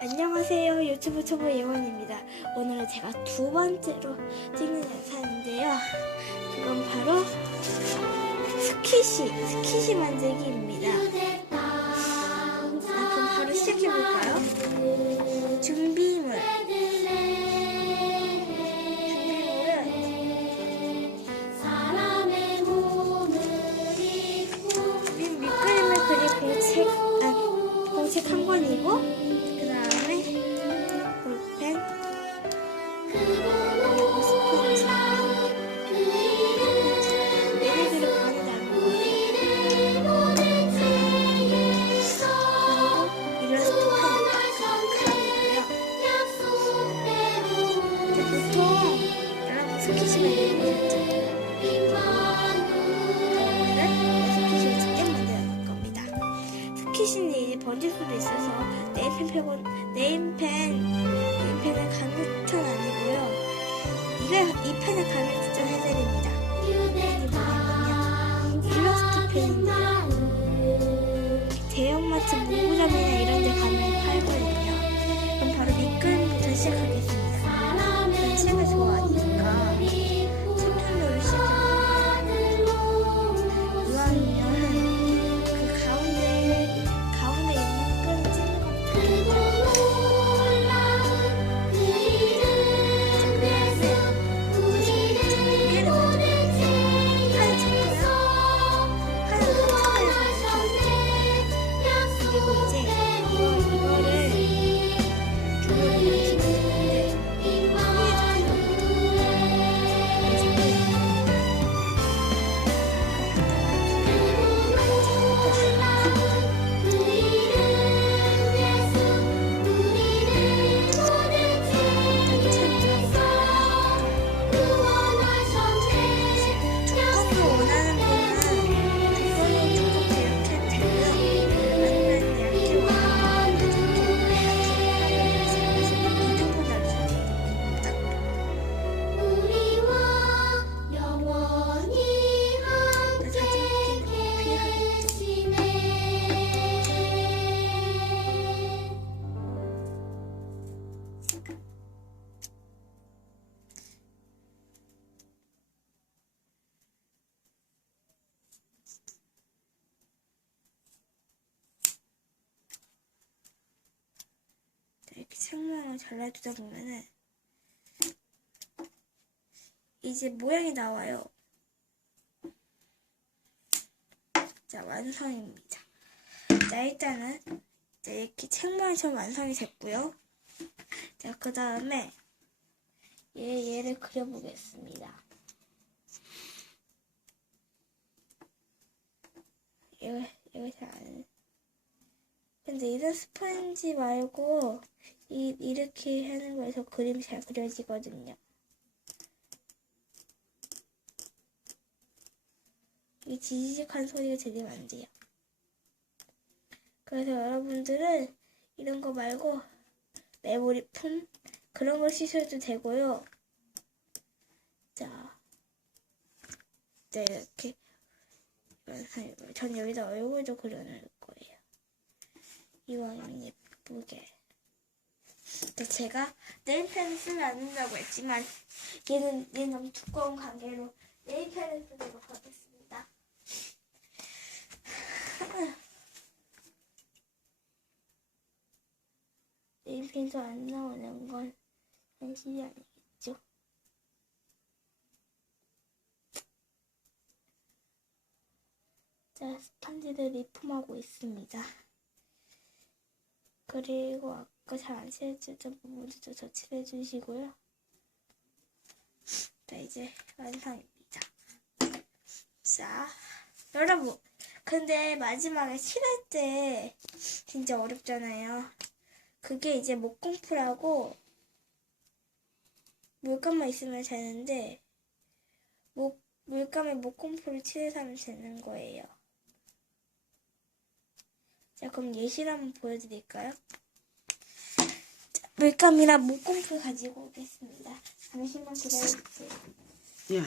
안녕하세요. 유튜브 초보 예원입니다. 오늘은 제가 두 번째로 찍는 영상인데요. 그건 바로 스키시, 스키시 만들기입니다. 자, 그럼 바로 시작해볼까요? 준비 이렇게 오늘은 스키시를 직접 만들어 볼 겁니다. 이제 번질 수도 있어서 네임펜 펴고 네임펜 네임펜을 가늘턴 아니고요. 이거 이 펜을 가늘턴 해드립니다. 일러스트 펜인데요. 대형마트 문구점이나 이런 데 가면 팔거든요. 그럼 바로 밑그림부터 시작하겠습니다. 책을 좋아하니까 책망을 잘라주다 보면은 이제 모양이 나와요. 자 완성입니다. 자 일단은 이제 이렇게 책 모양처럼 완성이 됐고요. 자 그 다음에 얘 얘를 그려보겠습니다. 이거 잘안 근데 이런 스펀지 말고 이, 이렇게 하는 거에서 그림이 잘 그려지거든요. 이 지지직한 소리가 들리면 안 돼요. 그래서 여러분들은 이런 거 말고 메모리품 그런 걸 쓰셔도 되고요. 자, 네 이렇게. 전 여기다 얼굴도 그려놓을 거예요. 이왕이면 예쁘게. 근데 제가 네임펜을 쓰면 안 된다고 했지만 얘는 얘는 너무 두꺼운 관계로 네임펜을 쓰도록 하겠습니다. 네임펜도 안 나오는 건 현실이 아니겠죠. 자, 스펀지를 리폼하고 있습니다. 그리고 아까 잘 안 칠해주던 부분도 더 칠해주시고요. 자, 이제 완성입니다. 자, 여러분. 근데 마지막에 칠할 때 진짜 어렵잖아요. 그게 이제 목공풀하고 물감만 있으면 되는데 목, 물감에 목공풀을 칠해서 하면 되는 거예요. 자, 그럼 예시를 한번 보여드릴까요? 자, 물감이랑 목공풀 가지고 오겠습니다. 잠시만 기다려주세요. 야,